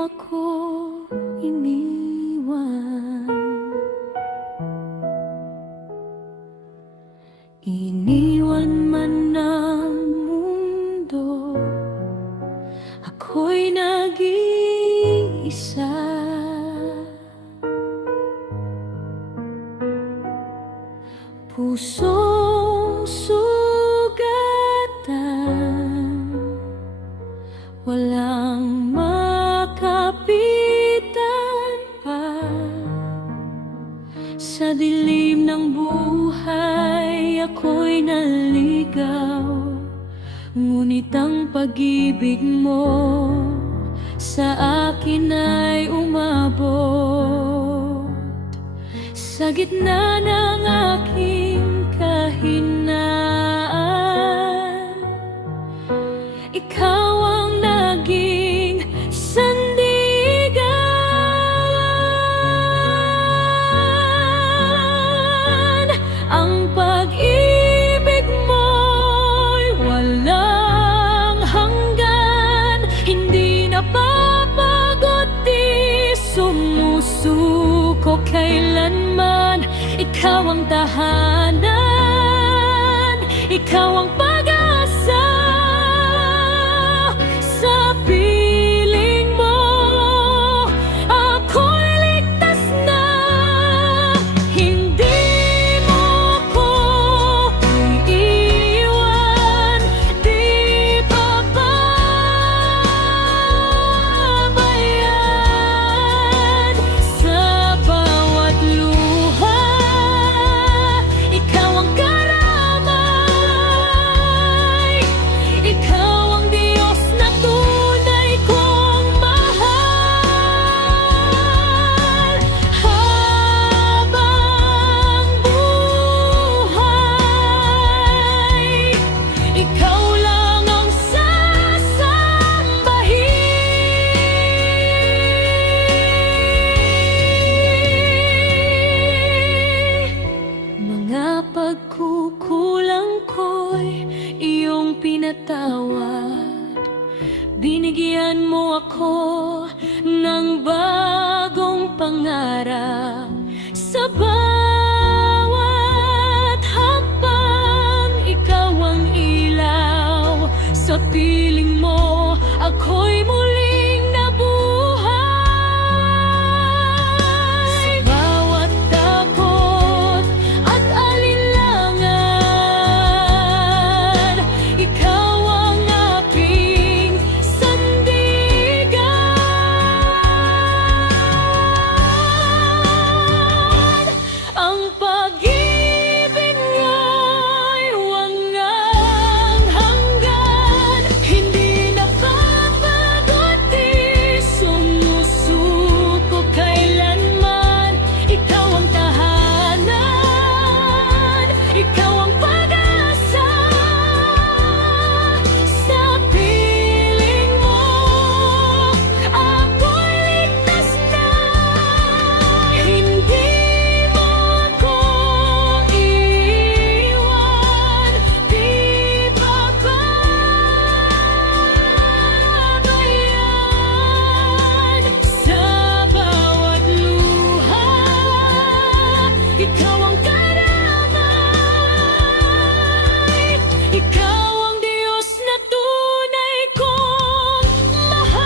mo ako iniwan. Iniwan man ng mundo, ako'y nag-iisa. Pusong sugatan, walang makapitan pa. Sa dilim ng buhay ako'y naligaw, ngunit ang pag-ibig mo sa akin ay umabot. Sa gitna ng aking kahinaan, ikaw ang naging sandigan. Ang pag-ibig mo'y walang hanggan, hindi napapagod, di sumusuko kailanman. Ikaw ang tahanan, ikaw ang pag-asa. Sa piling mo, ako'y ligtas na. Hindi mo ako iiwan, di papabayaan. Sa bawat luha, ikaw ang karamay. Ikaw ang Diyos na tunay kong mahal. Habang buhay, ikaw lang ang sasambahin. Mga pagkukulang ko'y iyong pinatawad. Binigyan mo ako ng bagong pangarap. Sa bawat hakbang, ikaw ang ilaw. Sa piling mo, ako'y muling nabuhay. Sa bawat takot at alinlangan, ikaw ang aking sandigan. Ang pag-ibig mo'y walang hanggan, hindi napapagod, di sumusuko kailanman. Ikaw ang tahanan, ikaw ang pag-asa. Sa piling mo, ako'y ligtas na. Hindi mo ako iiwan, di papabayaan. Sa bawat luha, ikaw ang karamay. Ikaw ang Diyos na tunay kong mahal.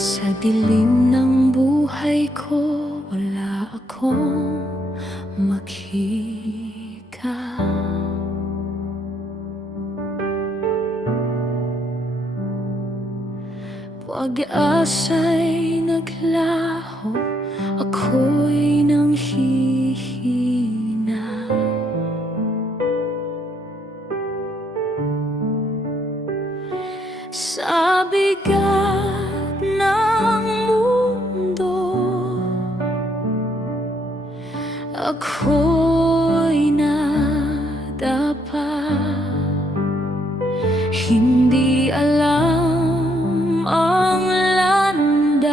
Sa dilim ng buhay ko, wala akong makita. Pag-asa'y naglaho, ako'y nanghihinga. ako'y nadapa. Hindi alam ang landas,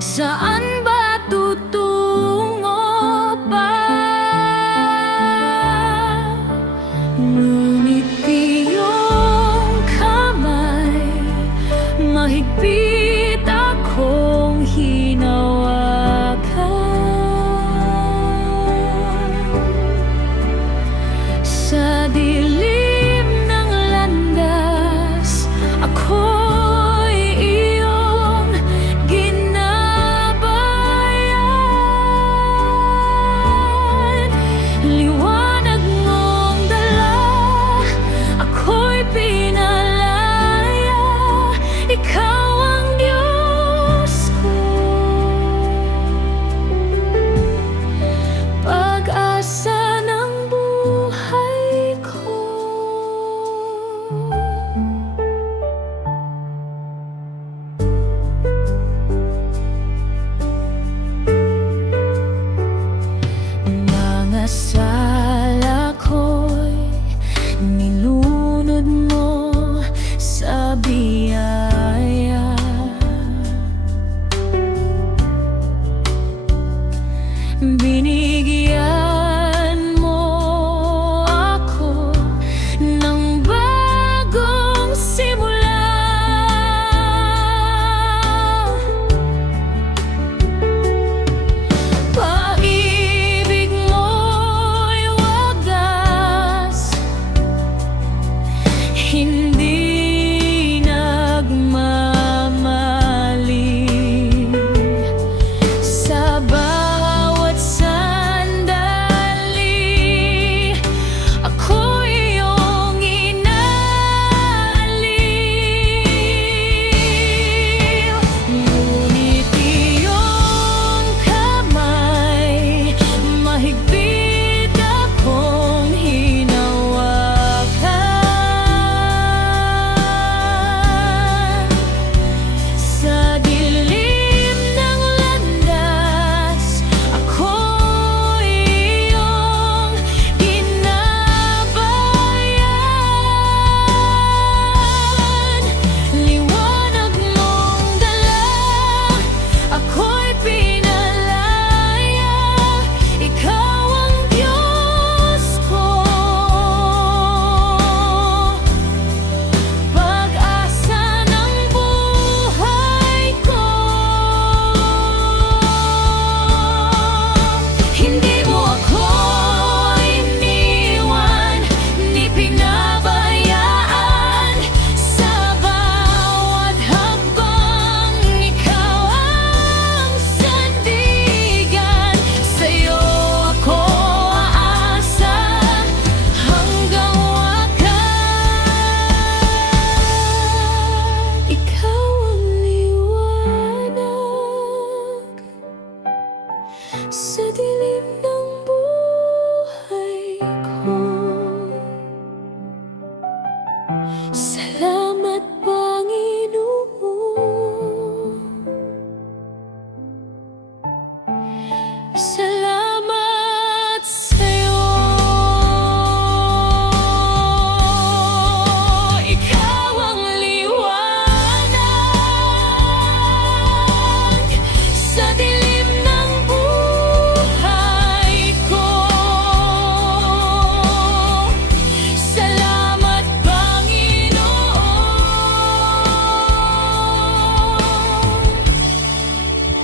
saan ba tutungo pa? Ngunit iyong kamay, mahigpit akong hinawakan. Sa dilim ng landas, ako'y iyong ginabayan. Liwanag mong dala, ako'y pinalaya. Ikaw ang Diyos ko, pag-asa ng buhay ko. Mga sala ko'y nilunod mo sa biyaya. Binigyan mo ako ng bagong simula. Pag-ibig mo'y wagas, hindi nagmamali. Sa bawat sandali, ako iyong inaaliw. Ngunit iyong kamay, mahigpit akong hinawakan. Sa dilim ng landas, ako'y iyong ginabayan. Liwanag mong dala, ako'y pinalaya. Ikaw ang Diyos ko, pag-asa ng buhay ko. Hindi mo ako iniwan, ni pinabayaan. Sa bawat hakbang, ikaw ang sandigan. Sa'yo ako aasa hanggang wakas. Ikaw ang liwanag sa dilim ng buhay ko. Salamat, Panginoon. Salamat sa'yo. Ikaw ang liwanag sa dilim ng buhay ko. Salamat, Panginoon.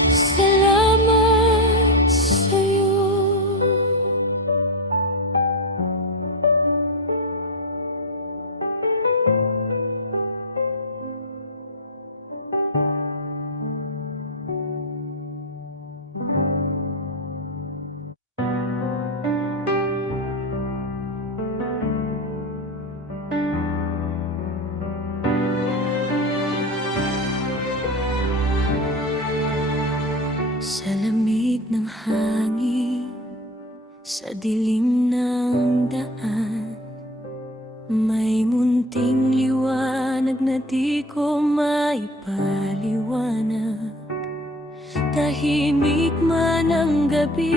Salamat sa'yo. Sa lamig ng hangin, sa dilim ng daan, may munting liwanag na di ko maipaliwanag. Tahimik man ang gabi,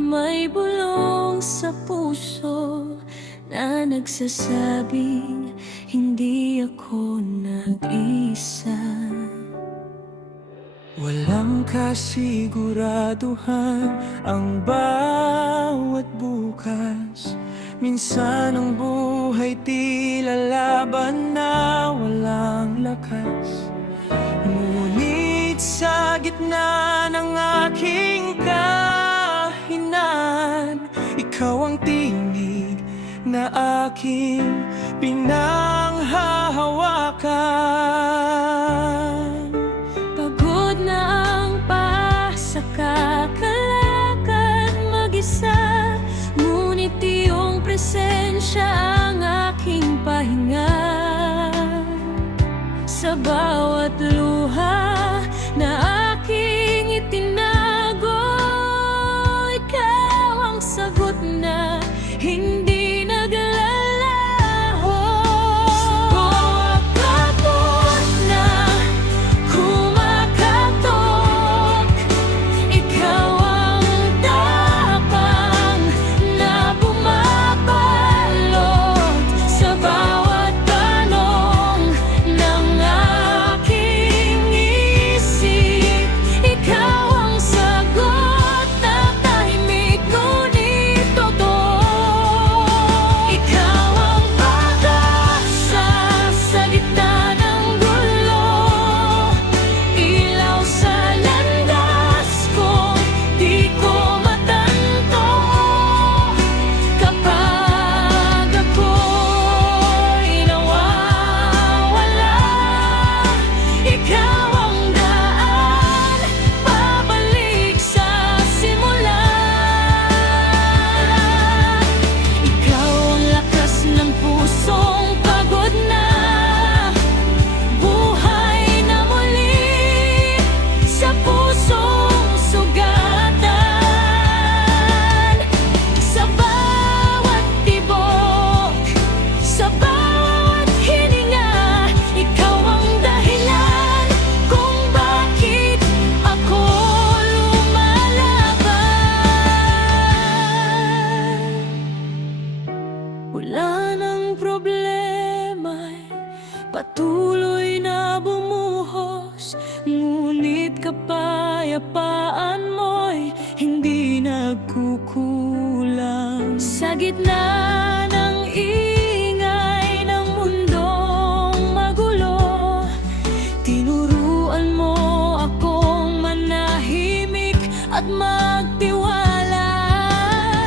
May bulong sa puso na nagsasabing hindi ako nag-isa. Walang kasiguraduhan ang bawat bukas. Minsan ang buhay tila laban na walang lakas. Ngunit sa gitna ng aking kahinaan, ikaw ang tinig na aking pinanghahawakan. Pagod na ang paa sa kakalakad mag-isa, ngunit iyong presensya ang aking pahinga. Sa bawat luha na aking itinago, ikaw ang sagot na hindi naglalaho. Bawat pagod na kumakatok, ikaw ang tapang na bumabalot sa bawat tanong ng aking isip. Ikaw ang sagot na tahimik ngunit totoo. Ikaw ang pag-asa sa gitna ng gulo, ilaw sa landas kong di ko matanto. Kapag ako'y nawawala, ikaw ang daan pabalik sa simula. Ikaw ang lakas ng pusong pagod na, buhay na muli sa pusong sugatan. Sa bawat tibok, sa bawat hininga, ikaw ang dahilan kung bakit ako lumalaban. Wala nang problema'y patuloy na bumuhos, ngunit kapayapaan mo'y hindi nagkukulang. Sa gitna ng ingay ng mundong magulo, tinuruan mo akong manahimik at magtiwala.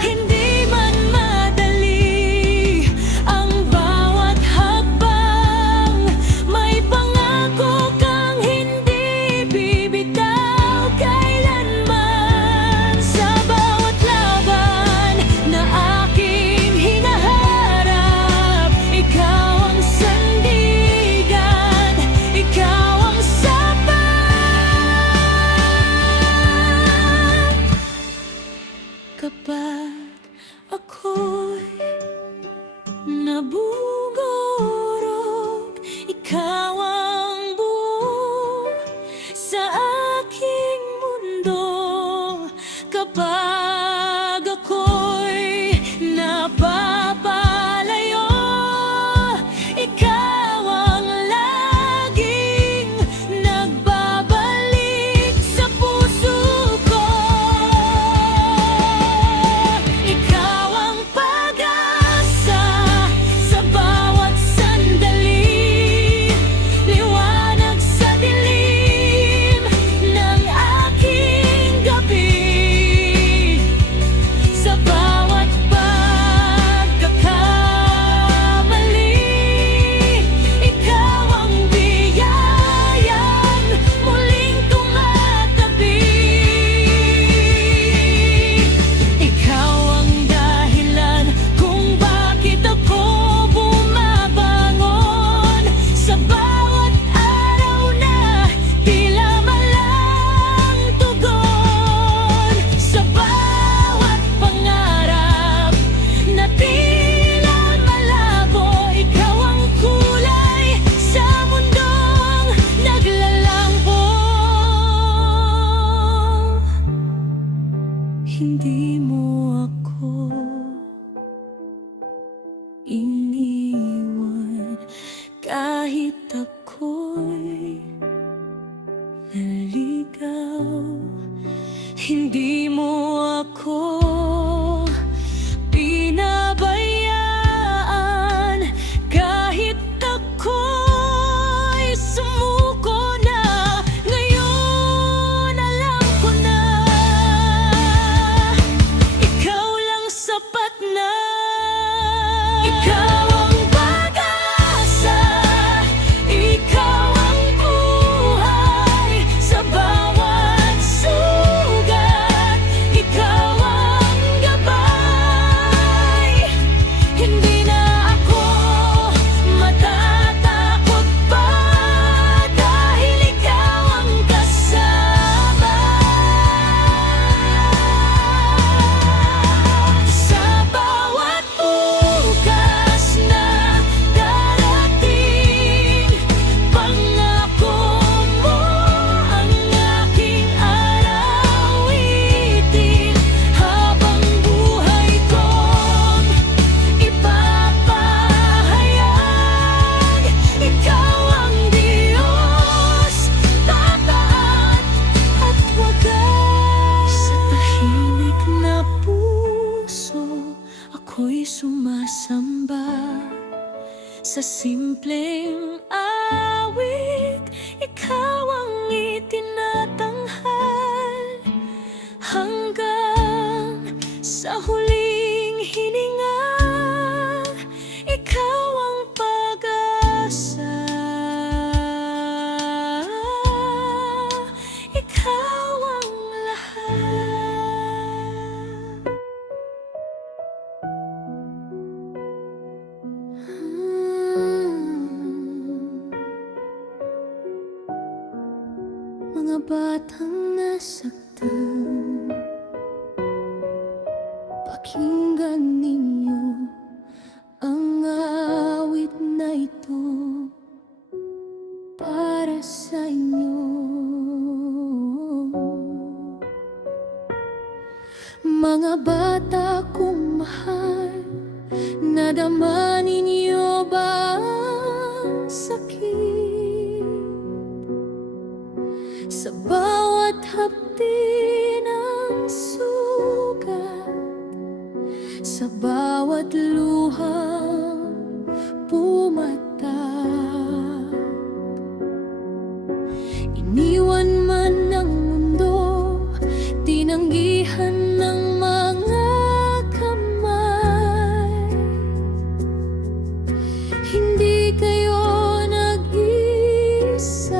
Hindi man madali ang bawat hakbang, may pangako kang hindi bibitaw kailanman. Sa bawat laban na aking hinaharap, ikaw ang sandigan, ikaw ang sapat. Kapag ako'y nabubulok, ikaw ang buo sa aking mundo. Kapag ako'y napapalayo, ikaw ang laging nagbabalik sa puso ko. Ikaw ang pag-asa sa bawat sandali, liwanag sa dilim ng aking gabi. Sa bawat pagkakamali, ikaw ang biyayang muling tumatabi. Ikaw ang dahilan kung bakit ako bumabangon. Sa bawat araw na tila malang tugon, sa bawat pangarap na tila malabo, ikaw ang kulay sa mundong naglalampo. Hindi mo naligaw. Hindi mo ako pinabayaan kahit ako'y sumuko na. Ngayon alam ko na ikaw lang sapat na. Ikaw ang pag-asa, ikaw ang buhay sa bawat sugat, ikaw ang gabay. Hindi na ako matatakot pa dahil ikaw ang kasama. Sa bawat bukas na darating, pangako mo ang aking arawitin. Habang buhay kong ipapahayag, ikaw ang Diyos, tapat at wagas. Sa tahimik na puso, ako'y sumasamba. Sa simpleng awit, ikaw ang itinatanghal. Hanggang sa huling hininga, ikaw ang pag-asa, ikaw ang lahat. Mga batang nasaktan, pakinggan ninyo ang awit na ito para sa inyo. Mga bata kong mahal, nadama ninyo ba ang sakit? Sa bawat hapdi ng sugat, sa bawat luhang pumatak, iniwan man ng mundo, tinanggihan ng mga kamay. Hindi kayo nag-isa,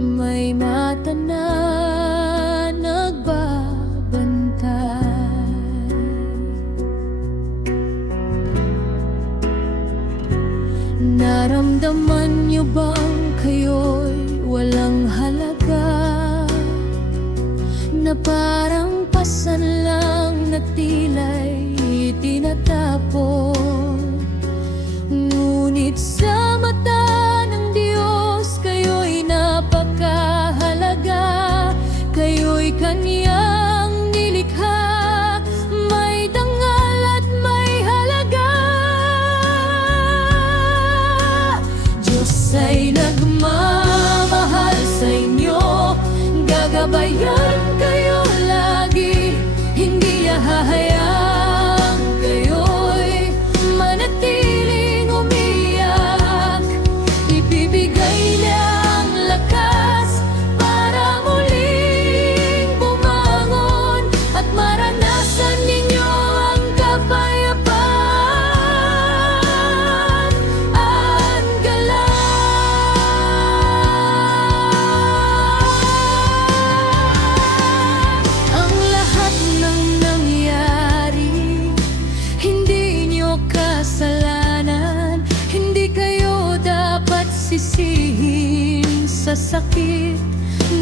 may mata na nagbabantay. Naramdaman niyo bang kayo'y walang halaga, na parang pasan lang na tila'y tinatapon? Ngunit sa mata ng Diyos, kayo'y napakahalaga. Kayo'y Kanyang nilikha, may dangal at may halaga. Diyos ay nagmamahal sa inyo, gagabayan kayo lagi. Hindi hahayaan kayo'y manatiling umiyak. Ibibigay niya ang lakas para muling bumangon at maranasan ninyo ang kapayapaan at galak. Ang lahat ng nangyari, hindi nyo kasalanan. Hindi kayo dapat sisihin sa sakit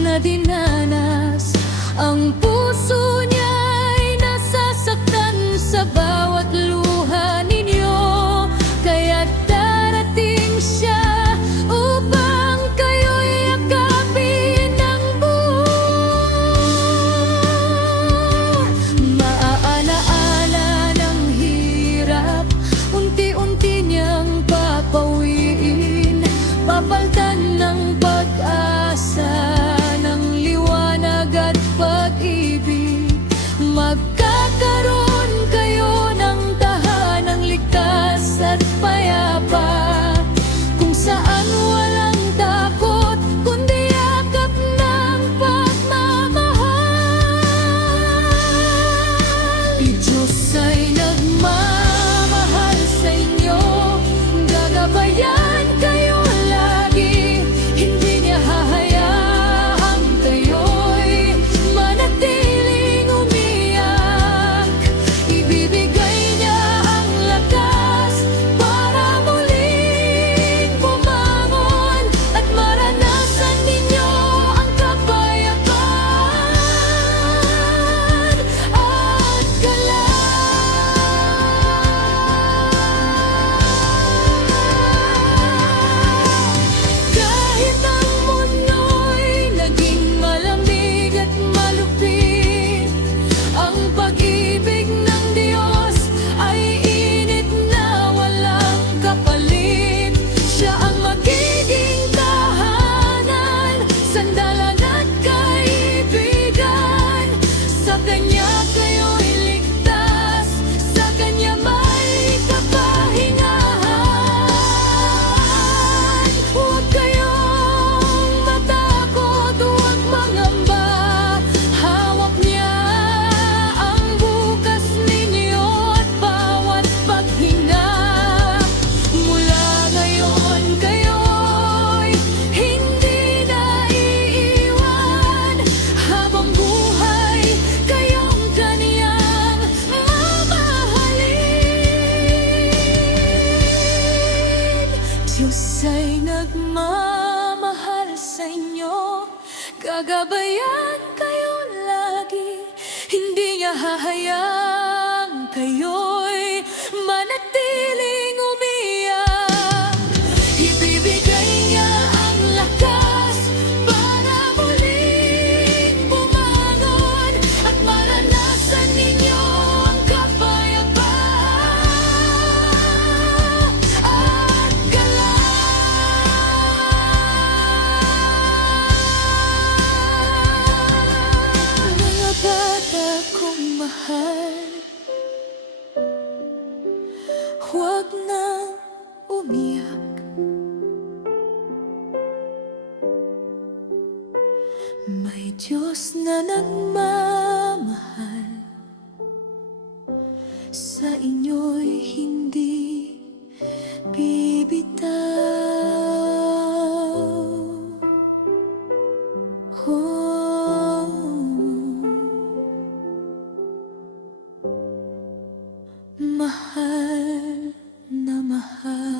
na dinanas. Ang puso niya'y nasasaktan sa bawat luha ninyo, kaya't darating siya upang kayo'y yakapin ng buo. Maaalaala ng hirap, unti-unti niyang papawiin, papaltan ng pag-asa. Gagabayan kayo lagi, hindi niya hahayaan kayo'y manatiling umiyak. Ibibigay niya ang lakas para muling bumangon at maranasan ninyo ang kapayapaan at mga bata kong mahal, huwag nang umiyak. May Diyos na nagmamahal, sa inyo'y hindi bibitaw. Oh, mahal na mahal.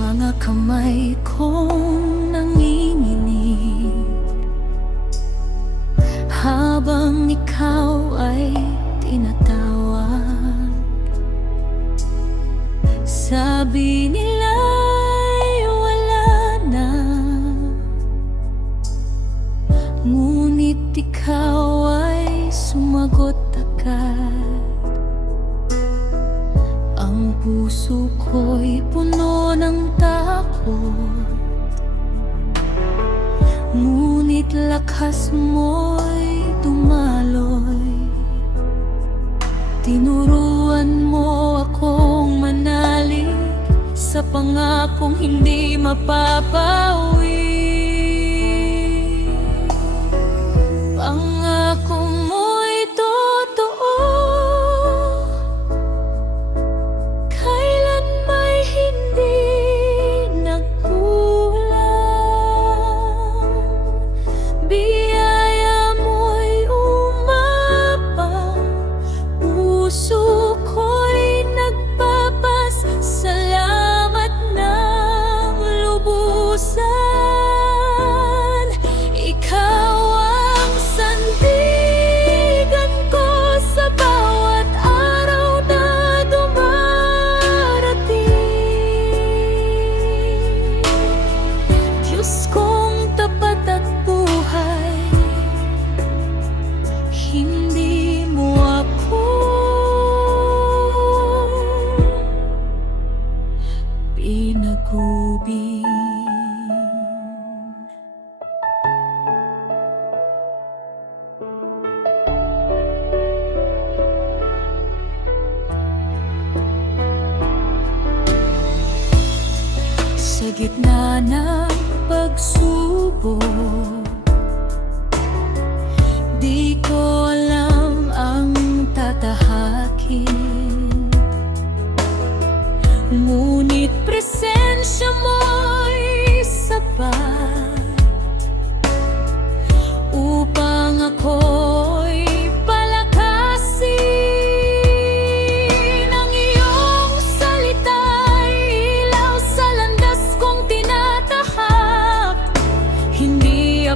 Mga kamay kong nanginginig habang ikaw ay tinatawag. Sabi nila'y wala na, ngunit ikaw ay sumagot agad. Ang puso ko'y puno ng takot, ngunit lakas mo'y dumaloy. Tinuruan mo akong manalig sa pangakong hindi mapapawi. Pangako mo'y totoo, kailan may hindi nagkulang. Biyaya mo'y umabang, puso ko'y nagpapasalamat ng lubusan. Ikaw ang sandigan ko sa bawat araw na dumarating. Diyos kong tapat at buhay, hindi mo ako pinag-ubing. Sa gitna ng pagsubok, di ko alam ang tatahakin, ngunit presensya mo'y sapat upang ako'y palakasin. Ang iyong salita'y ilaw sa landas kong tinatahak, hindi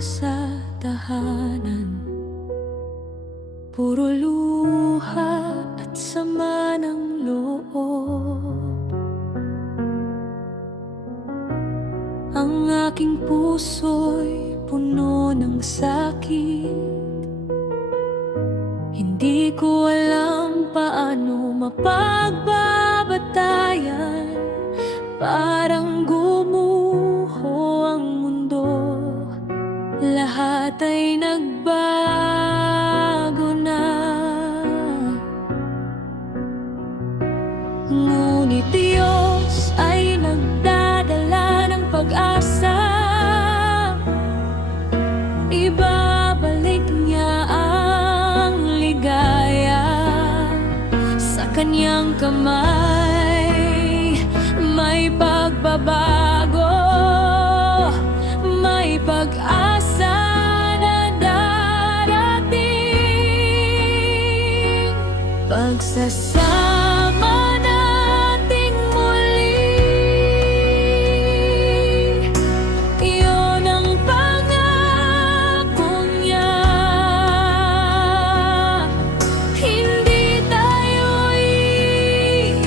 sa tahanan. Puro luha at sama ng loob. Ang aking puso'y puno ng sakit. Hindi ko alam paano mapagbabatayan. Parang gumuho ang mundo, lahat ay nagbago na. Ngunit Diyos ay nagdadala ng pag-asa. Ibabalik niya ang ligaya sa kanyang kamay. May pagbabago, may pag-asa na darating. Pagsasama nating muli, iyon ang pangako niya. Hindi tayo iiwanan,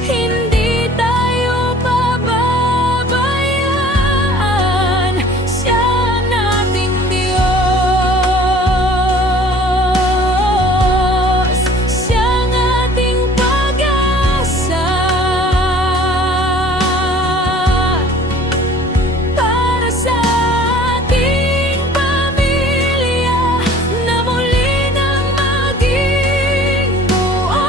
hindi tayo pababayaan. Siya ang ating Diyos, siya ang ating pag-asa. Para sa ating pamilya na muli nang maging buo.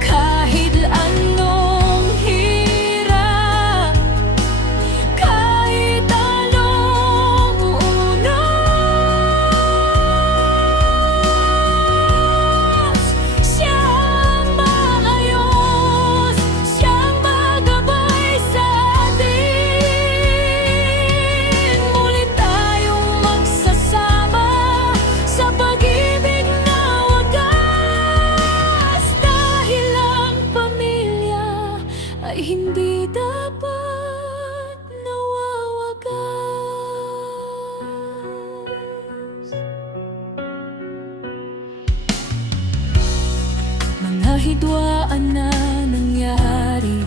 Kahit anong hirap, kahit anong unos, siya ang maayos, siya ang magabay sa atin. Muli tayong magsasama sa pag-ibig na wagas, dahil ang pamilya ay hindi dapat nawawagas. Mga hidwaan na nangyari,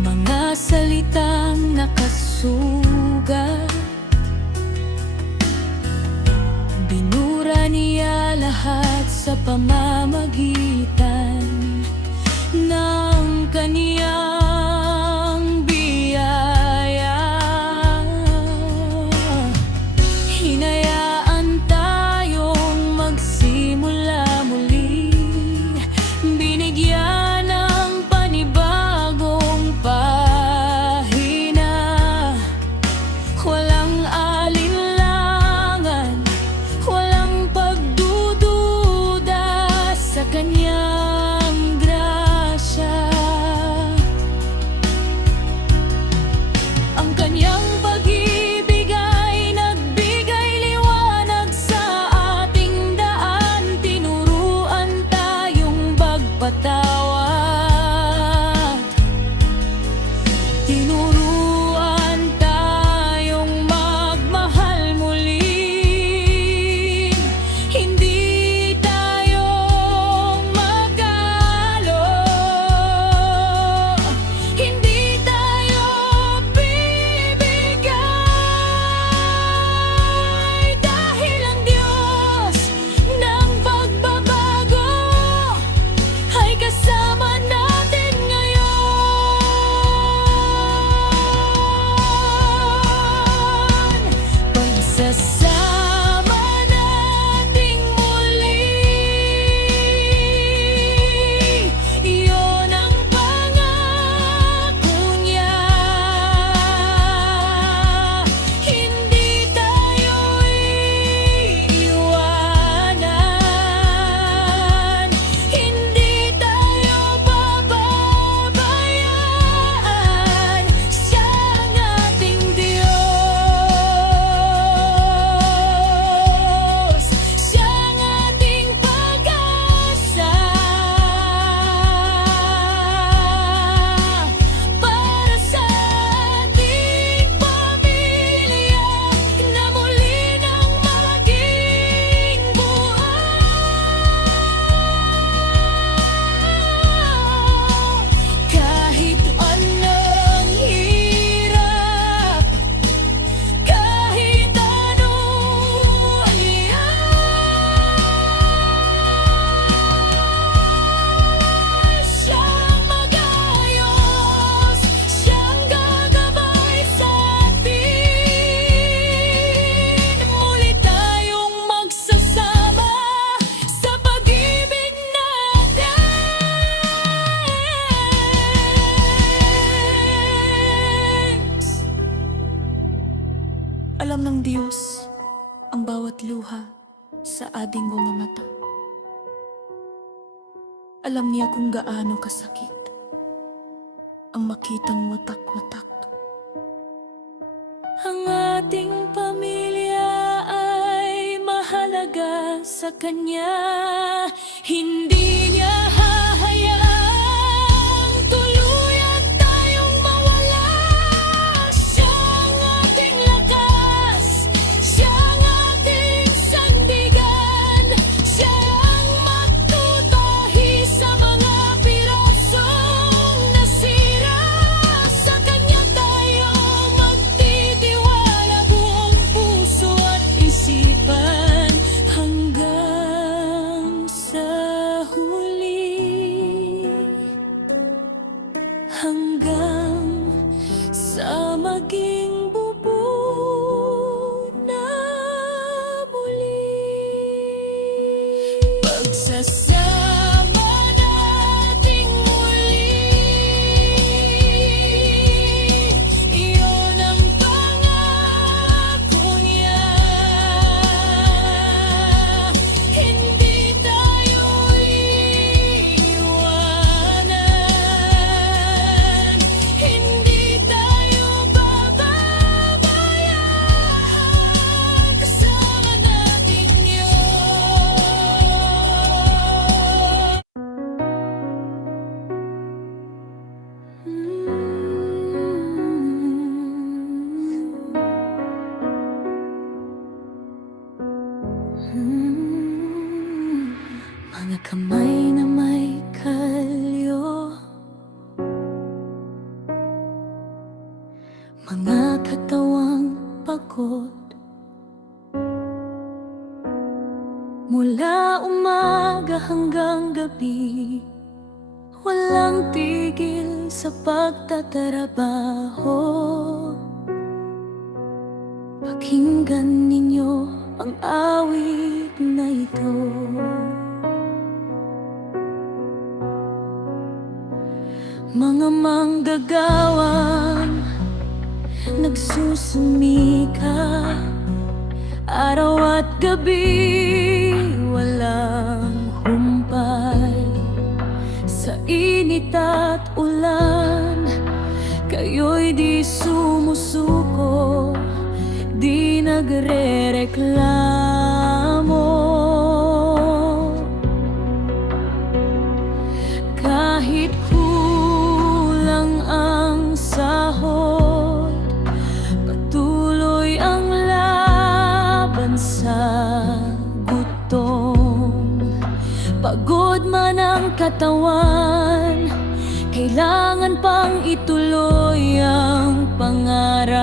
mga salitang nakasugat, binura niya lahat sa pamamagitan ng kaniyang biyaya. Hinayaan tayong magsimula muli, binigyan ng panibagong pahina. Walang alinlangan, walang pagdududa sa kanya. ading mga mata. Alam niya kung gaano kasakit ang makitang watak-watak. Ang ating pamilya ay mahalaga sa kanya. Hindi niya hahayaang tuluyan tayong mawala. Siya ang ating lakas, siya ang ating sandigan, siya ang magtutahi sa mga pirasong nasira. Sa kanya tayo magtitiwala, buong puso at isipan, hanggang sa huli, hanggang sa maging bubuo na muli. Pagsasama nating muli, iyon ang pangako niya. Hindi tayo iiwanan, hindi tayo bababayaan, kasama natin mga kamay na may kalyo, mga katawang pagod, mula umaga hanggang gabi, walang tigil sa pagtatrabaho. Pakinggan ninyo ang awit na ito. Mga manggagawang nagsusumika, araw at gabi, walang humpay. Sa init at ulan, kayo'y di sumusuko, di nagrereklamo. Kahit kulang ang sahod, patuloy ang laban sa gutom. Pagod man ang katawan, kailangan pang ituloy ang pangarap.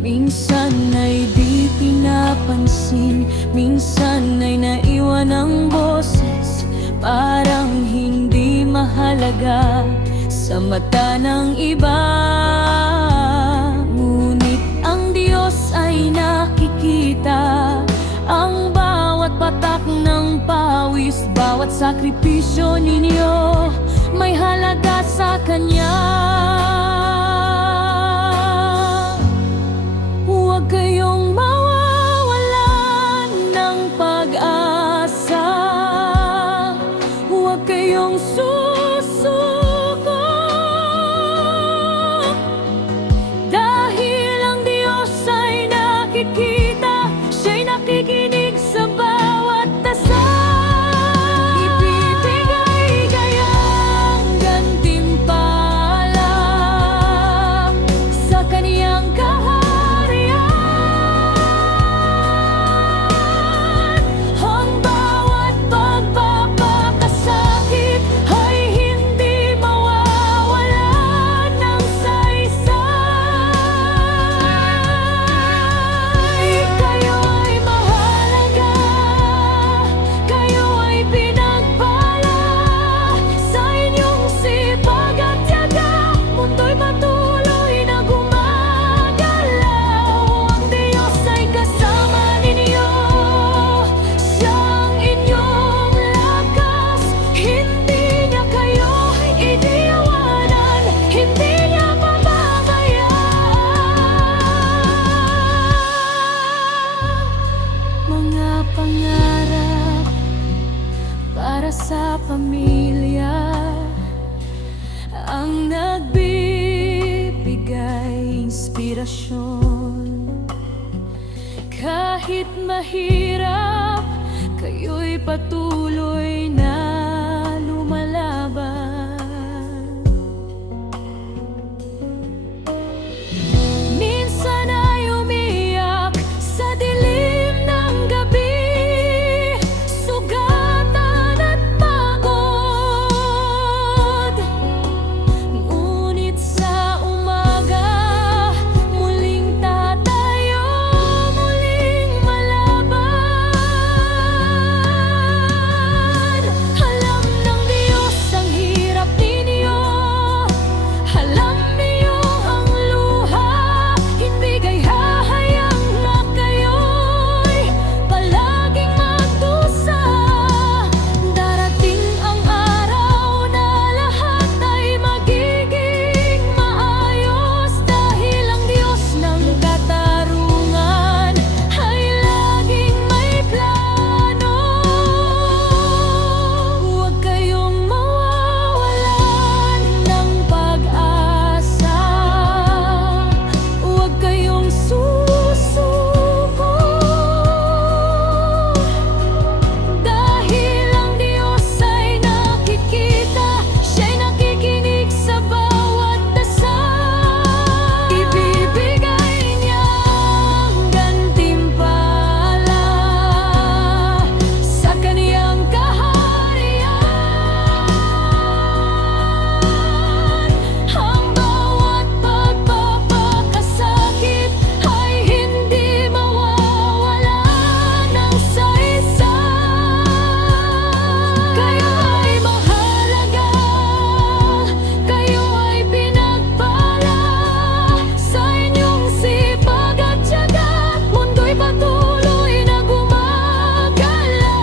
Minsan ay di pinapansin, minsan ay naiwan ang boses, parang hindi mahalaga sa mata ng iba. Ngunit ang Diyos ay nakikita ang bawat patak ng pawis, bawat sakripisyo ninyo may halaga sa Kanya. Huwag kayong mawawalan ng pag-asa, huwag kayong susuko, dahil ang Diyos ay nakikita, siya'y nakikinig sa bawat dasal. Ibibigay kayang gantimpala para sa pamilya ang nagbibigay inspirasyon. Kahit mahirap, kayo'y patuloy na lumalaban. Minsan ay umiyak sa dilim ng gabi, sugatan at pagod. Ngunit sa umaga, muling tatayo, muling malaban. Alam ng Diyos ang hirap ninyo, alam niyo ang luha, hindi kayo hahayang na kayo'y palaging magdusa. Darating ang araw na lahat ay magiging maayos, dahil ang Diyos ng katarungan ay laging may plano. Huwag kayong mawawalan ng pag-asa, huwag kayong susuko, dahil ang Diyos ay nakikita, siya'y nakikinig sa bawat dasal. Ibibigay niya ang gantimpala sa kaniyang kaharian. Ang bawat pagpapakasakit ay hindi mawawala ng saysay. Kayo ay mahalaga, kayo ay pinagpala, sa inyong sipag at tiyaga, mundo'y patuloy na gumagalaw.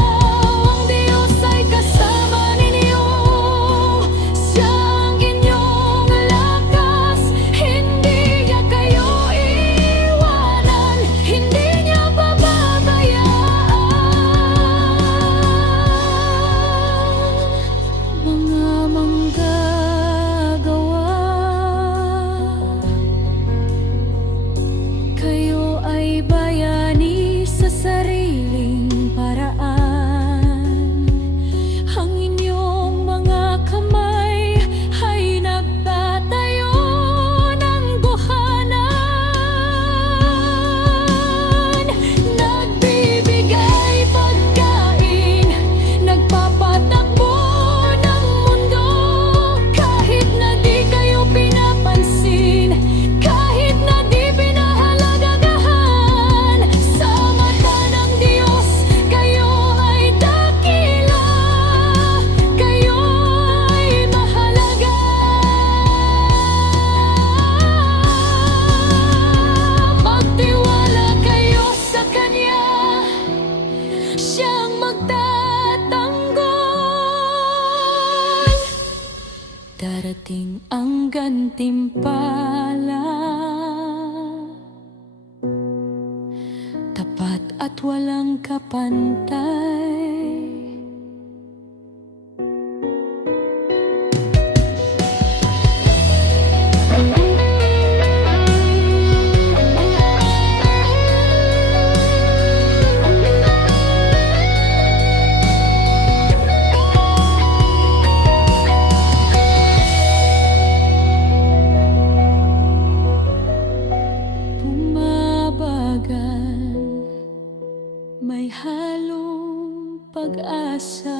Ang Diyos ay kasama ninyo, siya ang inyong lakas, hindi niya kayo iiwanan, hindi niya pababayaan. Mga manggagawa, kayo ay bayani sa sariling paraan. Ang inyong mga kamay ay nagtatayo ng buhanan, nagbibigay pagkain, nagpapatakbo ng mundo. Kahit na di kayo pinapansin, kahit na di pinahalagahan, sa mata ng Diyos kayo ay dakila, kayo ay mahalaga. Magtiwala kayo sa Kanya, siyang magtatanggol. Darating ang gantimpala, tapat at walang kapantay. Bumabagal, may halong pag-asa.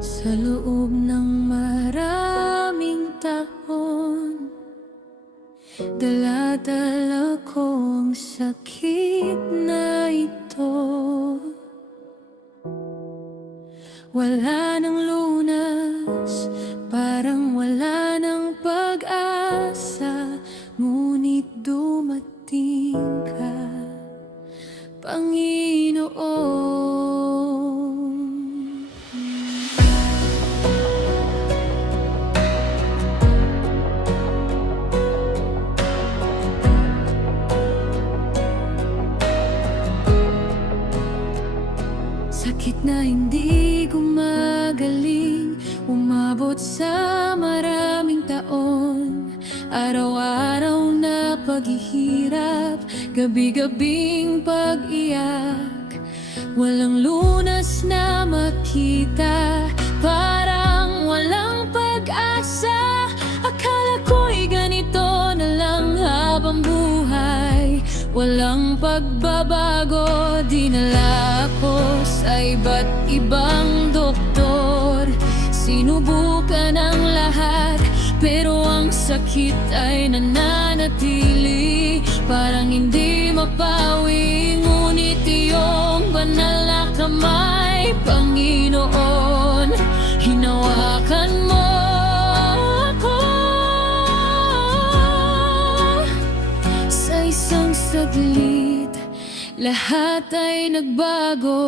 Sa loob ng maraming taon, dala-dala ko ang sakit na ito. Wala nang lunas, parang wala nang pag-asa, ngunit dumating ka, Panginoon. hindi gumagaling, umabot sa maraming taon. Araw-araw na paghihirap, gabi-gabing pag-iyak, walang lunas na makita, parang walang pag-asa. Akala ko'y ganito na lang habang buhay, walang pagbabago. Dinala ako sa iba't ibang doktor, sinubukan ang lahat, pero ang sakit ay nananatili, parang hindi mapawi. Ngunit iyong banal na kamay, Panginoon, hinawakan mo ako. Sa isang saglit, lahat ay nagbago,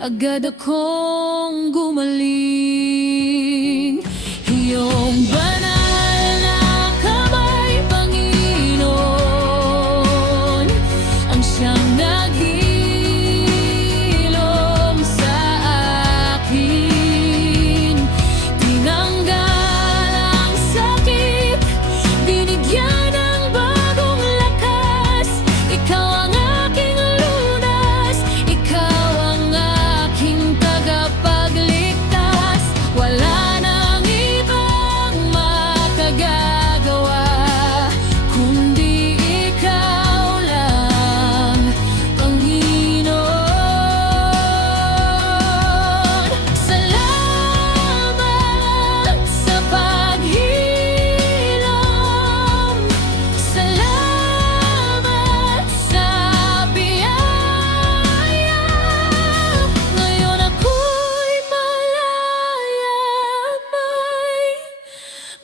agad akong gumaling. Iyong banal na kamay, Panginoon, ang siyang naghilom sa akin. Tinanggal ang sakit, binigyan ng bagong lakas. Ikaw ang aking lunas, ikaw ang aking tagapagligtas. Wala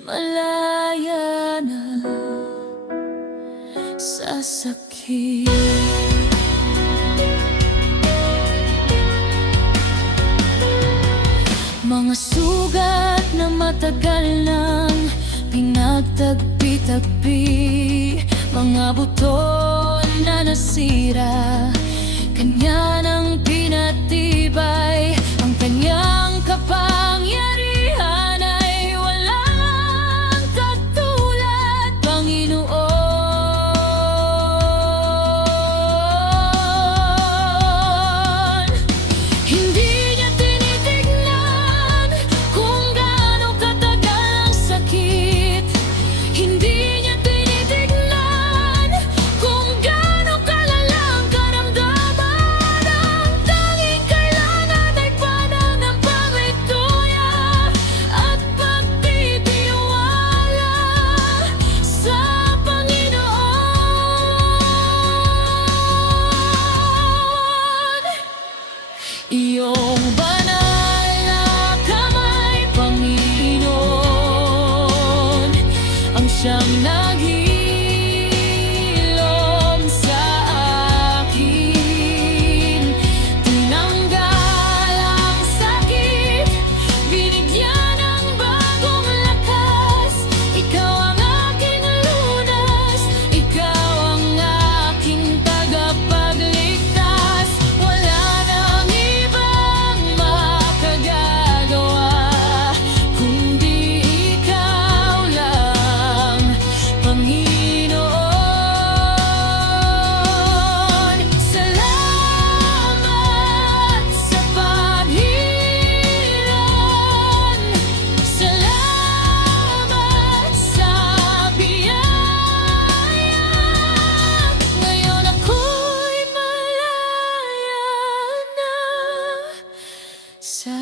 malaya na sa sakit. Mga sugat na matagal nang pinagtagpi-tagpi, mga buto na nasira, kanya nang pinatibay. Ang kanyang kapangyarihan ay walang katulad, Panginoon. Hindi niya tinitignan kung gaano katagal ang sakit, hindi niya tinitignan kung gaano kalala ang karamdaman. Ang tanging kailangan ay panang ng pangituya at pagtitiwala sa Panginoon. Iyong banal na kamay, Panginoon, ang siyang naghilom sa akin. Tinanggal ang sakit, binigyan ng bagong lakas. Ikaw ang aking lunas, ikaw ang aking tagapagligtas. Wala nang ibang makagagawa kundi ikaw lang, Panginoon. Salamat sa paghilom, salamat sa biyaya. Ngayon ako'y malaya na sa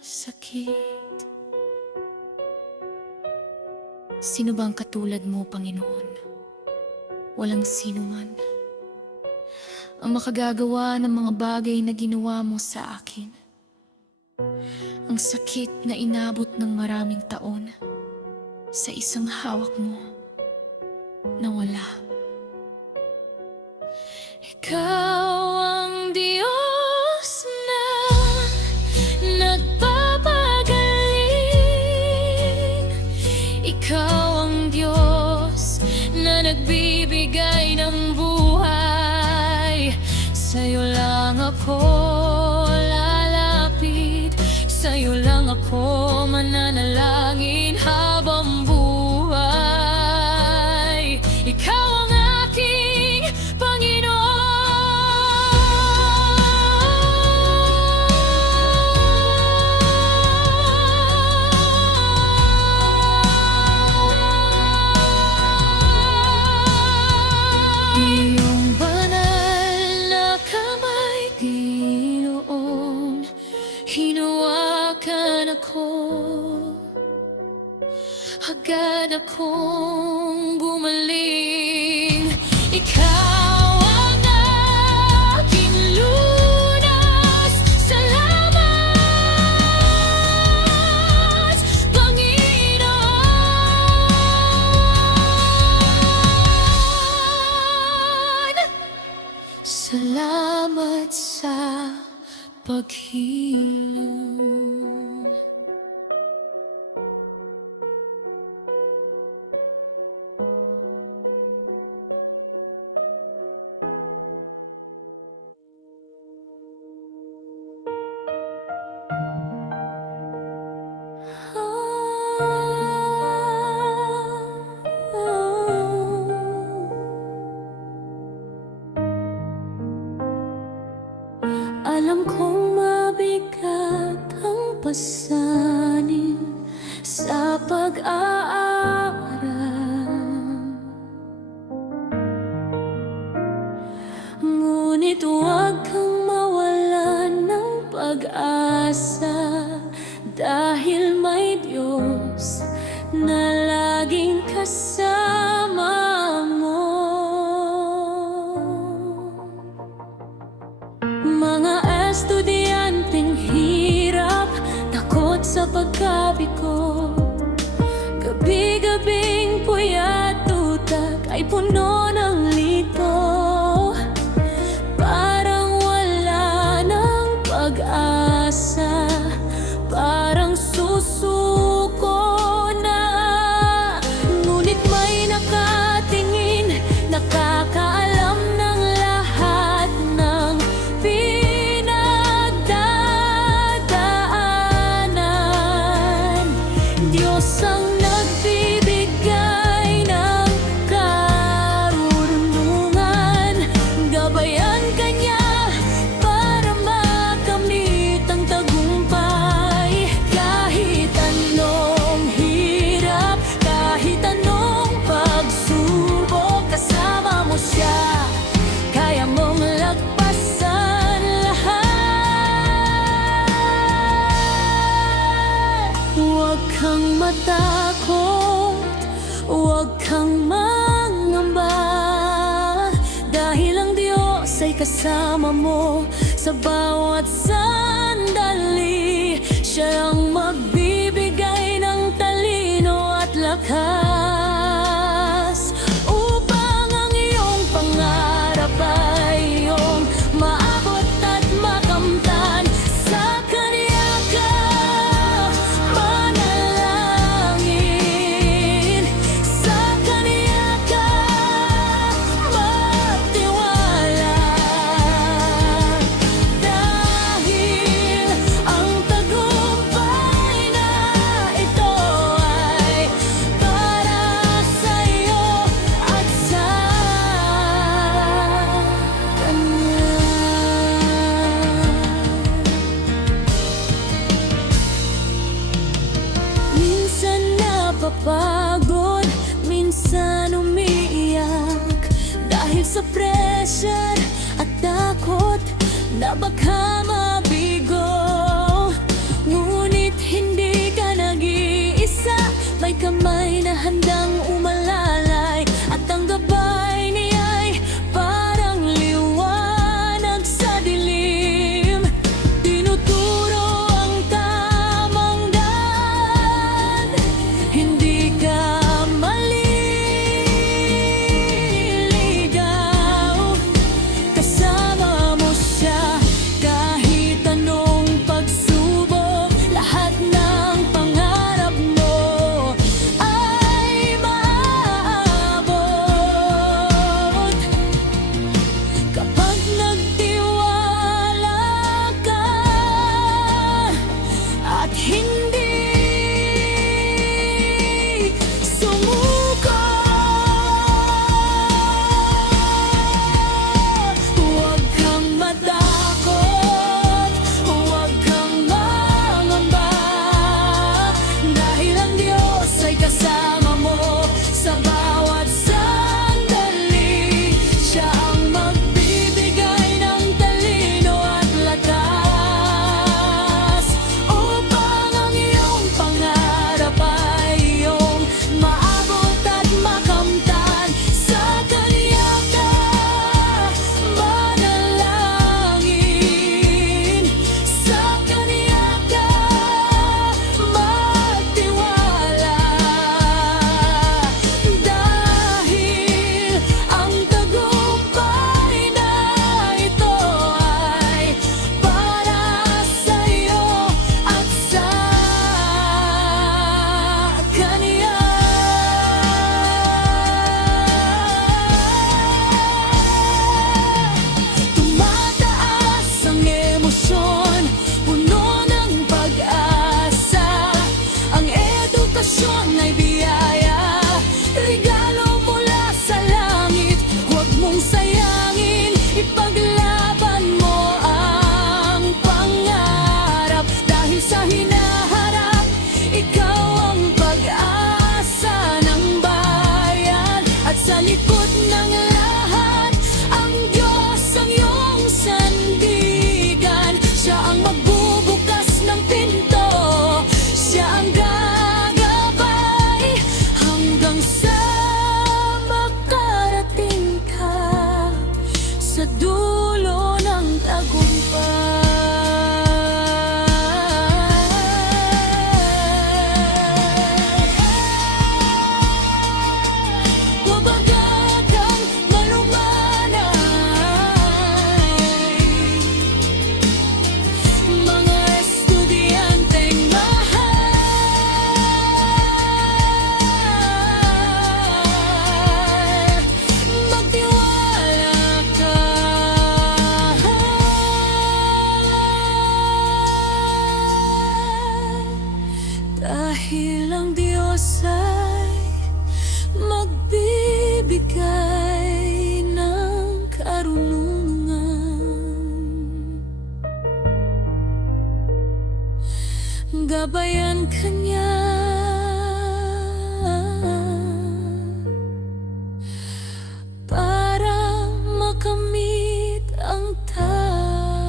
sakit. Sino bang katulad mo, Panginoon? Walang sino man ang makagagawa ng mga bagay na ginawa mo sa akin. Ang sakit na inabot ng maraming taon, sa isang hawak mo, nawala. Ikaw ang Diyos na nagpapagaling. Ikaw ang Diyos na nagbibigay ng buhay. Sa'yo lang ako lalapit. ako mananalangin habang buhay. Ikaw ang aking Panginoon. Iyong banal na kamay, Panginoon, hinawakan ako. Agad akong gumaling. Ikaw ang aking lunas. Salamat, Panginoon. Salamat sa paghilom. Alam kong mabigat ang pasanin sa pag-aaral, ngunit huwag kang mawalan ng pag-asa, dahil may Diyos na laging kasama mo. Mga estudyanteng hirap, takot sa pagkabigo, gabi-gabing puyat utak ay puno ng lito. Parang wala ng pag-asa, parang susuko na. Ngunit may nakatingin, nakakaalam ng lahat ng pinagdadaanan. Diyos ang nagbibigay ng karunungan, gabayan ka niya para makamit ang tagumpay. Kahit anong hirap, kahit anong pagsubok, kasama mo siya, kaya mong lagpasan lahat. Huwag kang matakot, huwag kang mangamba, dahil ang Diyos ay kasama mo sa bawat sandali. Siya ang magbibigay ng talino at lakas, upang ang iyong pangarap ay iyong maabot at makamtan. Sa Kanya ka manalangin, sa Kanya ka magtiwala, dahil ang tagumpay na ito ay para sa iyo at sa Kanya. Minsan napapagod, minsan umiiyak, dahil sa pressure at takot na baka mabigo. Ngunit hindi ka nag-iisa, may kamay na handang umalalay, at ang gabay niya'y parang liwanag sa dilim. Tinuturo ang tamang daan, hindi ka maliligaw. Kasama mo siya kahit Dahil ang Diyos ay magbibigay ng karunungan. Gabayan ka niya para makamit ang tagumpay.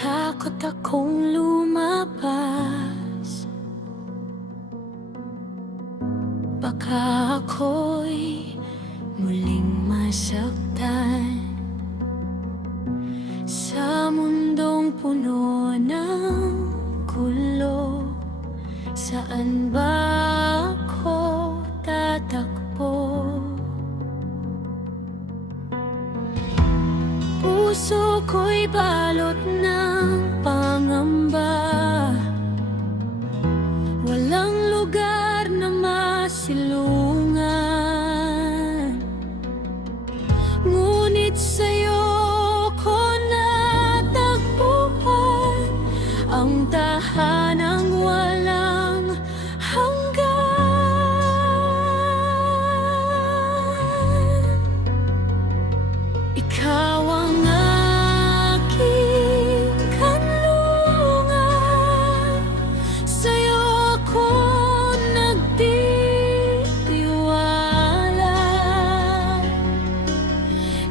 Takot akong lumabas, baka ako'y muling masaktan sa mundong puno ng gulo. Saan ba ako tatakbo? Puso ko'y balot ng pangamba, walang lugar na masilungan. Ngunit sa'yo ko natagpuan ang tahanang walang hanggan. Ikaw ang aking kanlungan, sa'yo ako nagtitiwala.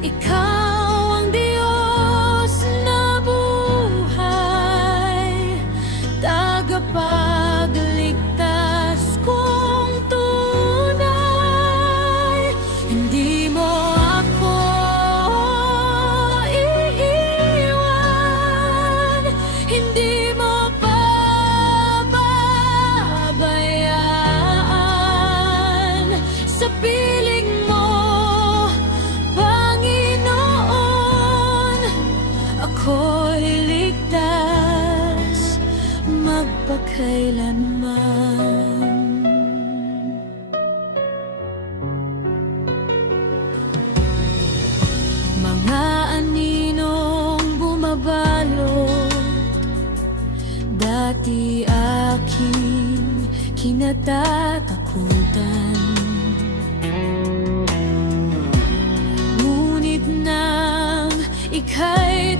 Ikaw ang Diyos na buhay, tagapagligtas kong tunay. Hindi mo ako iiwan, hindi mo pababayaan. Sa piling mo, Panginoon, ako'y ligtas magpakailanman. Mga aninong bumabalot, dati aking kinatatakutan. Ngunit nang ika'y